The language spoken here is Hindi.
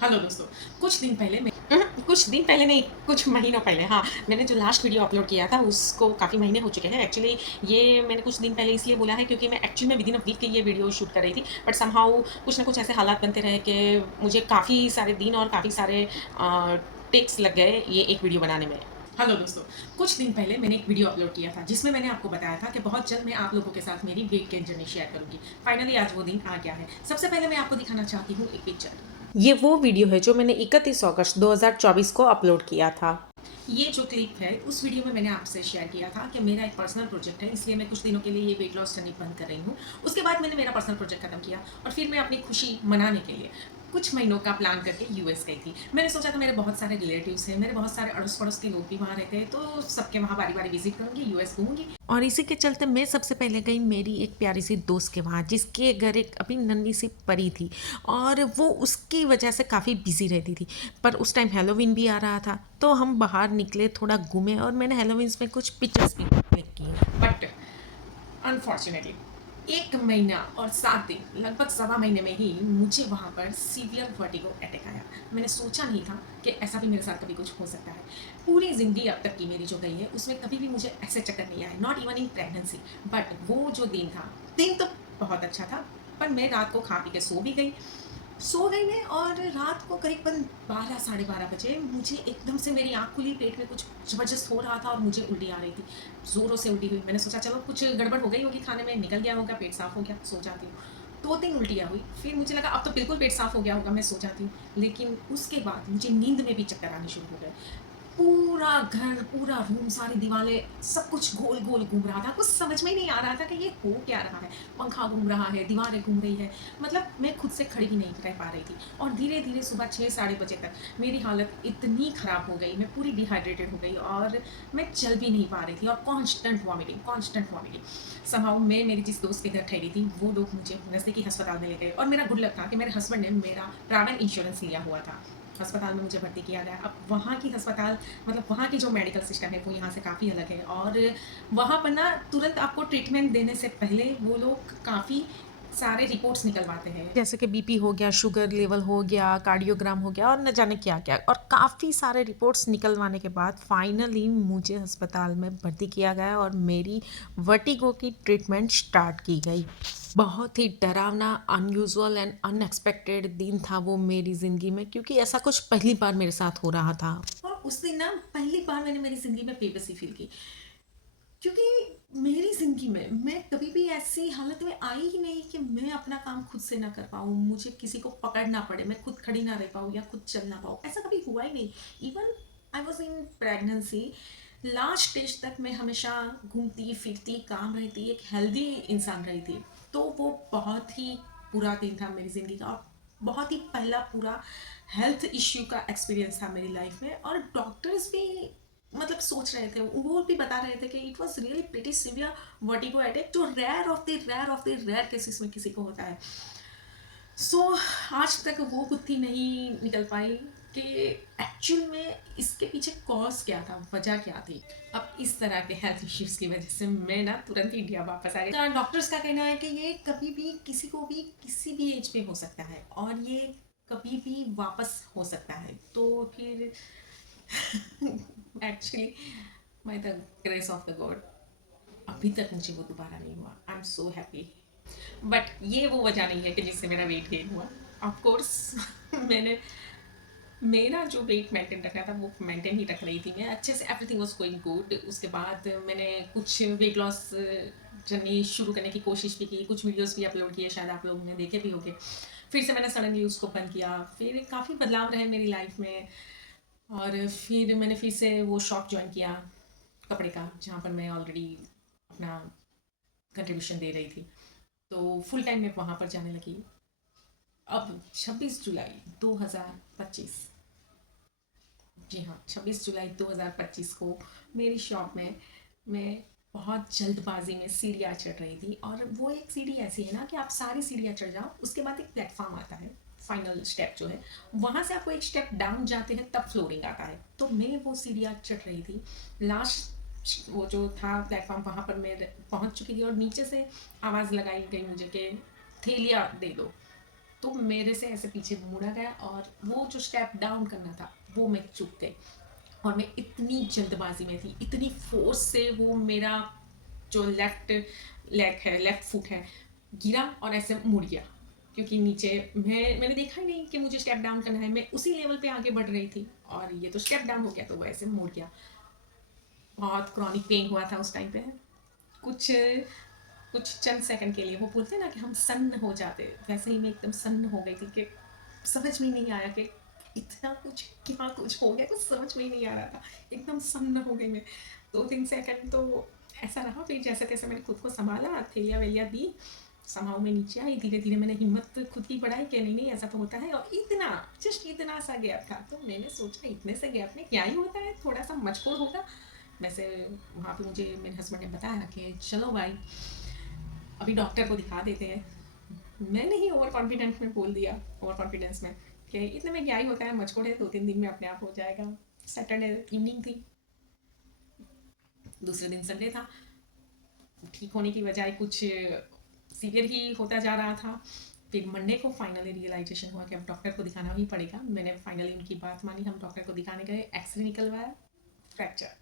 हेलो दोस्तों। कुछ दिन पहले नहीं, कुछ महीनों पहले, हाँ, मैंने जो लास्ट वीडियो अपलोड किया था उसको काफ़ी महीने हो चुके हैं। एक्चुअली ये मैंने कुछ दिन पहले इसलिए बोला है क्योंकि मैं एक्चुअल में विदिन अ वीक ये वीडियो शूट कर रही थी, बट समहाउ कुछ ना कुछ ऐसे हालात बनते रहे कि मुझे काफ़ी सारे दिन और काफ़ी सारे टेक्स लग गए ये एक वीडियो बनाने में। हेलो दोस्तों। कुछ दिन पहले मैंने एक वीडियो अपलोड किया था जिसमें मैंने आपको बताया था कि बहुत जल्द मैं आप लोगों के साथ मेरी वेट गेन जर्नी शेयर करूंगी। फाइनली आज वो दिन आ गया है। सबसे पहले मैं आपको दिखाना चाहती हूँ एक पिक्चर। ये वो वीडियो है जो मैंने 31 अगस्त 2024 को अपलोड किया था। ये जो क्लिप है उस वीडियो में मैंने आपसे शेयर किया था कि मेरा एक पर्सनल प्रोजेक्ट है, इसलिए मैं कुछ दिनों के लिए ये वेट लॉस जर्नी बंद कर रही हूँ। उसके बाद मैंने मेरा पर्सनल प्रोजेक्ट खत्म किया और फिर मैं अपनी खुशी मनाने के लिए कुछ महीनों का प्लान करके यूएस गई थी। मैंने सोचा था मेरे बहुत सारे रिलेटिव्स हैं, मेरे बहुत सारे अड़ोस पड़ोस के लोग भी वहाँ रहते हैं, तो सबके वहाँ बारी बारी विजिट करूँगी, यूएस घूमूंगी। और इसी के चलते मैं सबसे पहले गई मेरी एक प्यारी सी दोस्त के वहाँ, जिसके घर एक अभी नन्ही सी परी थी और वो उसकी वजह से काफ़ी बिजी रहती थी। पर उस टाइम हेलोवीन भी आ रहा था, तो हम बाहर निकले, थोड़ा घूमे और मैंने हेलोवीन में कुछ पिक्चर्स भी क्लिक की। बट अनफॉर्चुनेटली 1 महीना और 7 दिन, लगभग सवा महीने में ही मुझे वहाँ पर सीवियर वर्टिगो अटैक आया। मैंने सोचा नहीं था कि ऐसा भी मेरे साथ कभी कुछ हो सकता है। पूरी ज़िंदगी अब तक की मेरी जो गई है उसमें कभी भी मुझे ऐसे चक्कर नहीं आए, not even in pregnancy. But वो जो दिन था, दिन तो बहुत अच्छा था, पर मैं रात को खा पी के सो गई मैं, और रात को करीबन 12 साढ़े 12 बजे मुझे एकदम से मेरी आँख खुली, पेट में कुछ ज़बरदस्त हो रहा था और मुझे उल्टी आ रही थी, ज़ोरों से उल्टी हुई। मैंने सोचा चलो कुछ गड़बड़ हो गई होगी, खाने में निकल गया होगा, पेट साफ़ हो गया, सो जाती हूँ। 2 दिन उल्टियाँ हुई, फिर मुझे लगा अब तो बिल्कुल पेट साफ़ हो गया होगा, मैं सो जाती हूँ। लेकिन उसके बाद मुझे नींद में भी चक्कर आने शुरू हो गए। पूरा घर, पूरा रूम, सारी दीवारें, सब कुछ गोल-गोल घूम रहा था। कुछ समझ में ही नहीं आ रहा था कि ये हो क्या रहा है। पंखा घूम रहा है, दीवारें घूम रही है, मतलब मैं खुद से खड़ी भी नहीं रह पा रही थी। और धीरे-धीरे सुबह 6 साढ़े बजे तक मेरी हालत इतनी ख़राब हो गई, मैं पूरी डिहाइड्रेटेड हो गई और मैं चल भी नहीं पा रही थी और constant vomiting, constant vomiting. Somehow मैं मेरी जिस दोस्त के घर ठहरी थी, वो लोग मुझे नज़दीकी अस्पताल में ले गए और मेरा गुड लक था कि मेरे हस्बैंड ने मेरा ट्रैवल इंश्योरेंस लिया हुआ था। अस्पताल में मुझे भर्ती किया गया। अब वहाँ की अस्पताल, मतलब वहाँ की जो मेडिकल सिस्टम है वो यहाँ से काफ़ी अलग है, और वहाँ पर ना तुरंत आपको ट्रीटमेंट देने से पहले वो लोग काफ़ी सारे रिपोर्ट्स निकलवाते हैं, जैसे कि बीपी हो गया, शुगर लेवल हो गया, कार्डियोग्राम हो गया और न जाने क्या क्या, और काफ़ी सारे रिपोर्ट्स निकलवाने के बाद फाइनली मुझे अस्पताल में भर्ती किया गया और मेरी वर्टिगो की ट्रीटमेंट स्टार्ट की गई। बहुत ही डरावना, अनयूजुअल एंड अनएक्सपेक्टेड दिन था वो मेरी ज़िंदगी में, क्योंकि ऐसा कुछ पहली बार मेरे साथ हो रहा था। और उस दिन ना पहली बार मैंने मेरी ज़िंदगी में बेबसी फील की, क्योंकि मेरी ज़िंदगी में मैं कभी भी ऐसी हालत में आई ही नहीं कि मैं अपना काम खुद से ना कर पाऊँ, मुझे किसी को पकड़ना पड़े, मैं खुद खड़ी ना रह पाऊँ या खुद चल ना पाऊँ, ऐसा कभी हुआ ही नहीं। Even I was in pregnancy, last stage तक मैं हमेशा घूमती फिरती, काम रहती, एक हेल्दी इंसान रही थी। तो वो बहुत ही बुरा दिन था मेरी ज़िंदगी का, और बहुत ही पहला पूरा हेल्थ इश्यू का एक्सपीरियंस था मेरी लाइफ में। और डॉक्टर्स भी मतलब सोच रहे थे, वो भी बता रहे थे कि it was really pretty severe vertigo attack, जो रेयर केसेस में किसी को होता है। सो आज तक वो बुद्धि नहीं निकल पाई कि एक्चुअल में इसके पीछे कॉज क्या था, वजह क्या थी। अब इस तरह के हेल्थ इश्यूज की वजह से मैं ना तुरंत इंडिया वापस आ गई। डॉक्टर्स का कहना है कि ये कभी भी किसी को भी किसी भी एज पे हो सकता है और ये कभी भी वापस हो सकता है। तो फिर actually by the grace of the God अभी तक मुझे वो दोबारा नहीं हुआ। I am so happy. But ये वो वजह नहीं है कि जिससे मेरा वेट गेन हुआ। ऑफ कोर्स मैंने मेरा जो वेट मेंटेन रखना था वो मेंटेन ही रख रही थी मैं अच्छे से, एवरीथिंग वाज गोइंग गुड। उसके बाद मैंने कुछ वेट लॉस जर्नी शुरू करने की कोशिश भी की, कुछ वीडियोस भी अपलोड किए, शायद आप लोगों ने देखे भी होंगे। फिर से मैंने सडनली उसको बंद किया, फिर काफ़ी बदलाव रहे मेरी लाइफ में। और फिर मैंने फिर से वो शॉप ज्वाइन किया कपड़े का, जहाँ पर मैं ऑलरेडी अपना कंट्रीब्यूशन दे रही थी, तो फुल टाइम मैं वहाँ पर जाने लगी। अब 26 जुलाई 2025, जी हाँ, 26 जुलाई 2025 को मेरी शॉप में मैं बहुत जल्दबाजी में सीढ़ियाँ चढ़ रही थी। और वो एक सीढ़ी ऐसी है ना कि आप सारी सीढ़ियाँ चढ़ जाओ, उसके बाद एक प्लेटफॉर्म आता है, फाइनल स्टेप जो है, वहाँ से आपको एक स्टेप डाउन जाते हैं तब फ्लोरिंग आता है। तो मैं वो सीढ़ियाँ चढ़ रही थी, लास्ट वो जो था प्लेटफॉर्म, वहाँ पर मैं पहुँच चुकी थी और नीचे से आवाज़ लगाई गई मुझे कि थैलिया दे दो। तो मेरे से ऐसे पीछे मुड़ा गया और वो जो स्टेप डाउन करना था वो मैं चूक गई। और मैं इतनी जल्दबाजी में थी, इतनी फोर्स से वो मेरा जो लेफ्ट लेग है, लेफ्ट फुट है, गिरा और ऐसे मुड़ गया। क्योंकि नीचे मैंने देखा ही नहीं कि मुझे स्टेप डाउन करना है, मैं उसी लेवल पे आगे बढ़ रही थी और ये तो स्टेप डाउन हो गया, तो वो ऐसे मुड़ गया। बहुत क्रॉनिक पेन हुआ था उस टाइम पे। कुछ कुछ चंद सेकंड के लिए वो बोलते हैं ना कि हम सन्न हो जाते, वैसे ही मैं एकदम सन्न हो गई थी कि समझ में ही नहीं आया कि इतना कुछ क्या कुछ हो गया, कुछ समझ में ही नहीं आ रहा था। एकदम सन्न हो गई मैं। 2-3 सेकंड तो ऐसा रहा, फिर जैसे तैसे मैंने खुद को संभाला, थैलिया वैलिया दी, समाओ में नीचे आई। धीरे धीरे मैंने हिम्मत खुद की बढ़ाई कि नहीं नहीं ऐसा तो होता है। और इतना जस्ट इतना सा गैप था, तो मैंने सोचा इतने से गैप में क्या ही होता है, थोड़ा सा मचकोड़ होगा। वैसे वहाँ पे मुझे मेरे हस्बैंड ने बताया कि चलो भाई अभी डॉक्टर को दिखा देते हैं। मैंने ही ओवर कॉन्फिडेंस में बोल दिया, ओवर कॉन्फिडेंस में कि इतने में क्या ही होता है, मचकोड़ है, 2-3 दिन में अपने आप हो जाएगा। सैटरडे इवनिंग थी, दूसरे दिन संडे था। ठीक होने की बजाय कुछ सीवियर ही होता जा रहा था। फिर मंडे को फाइनली रियलाइजेशन हुआ कि अब डॉक्टर को दिखाना ही पड़ेगा। मैंने फाइनली उनकी बात मानी, हम डॉक्टर को दिखाने गए, एक्सरे निकलवाया, फ्रैक्चर।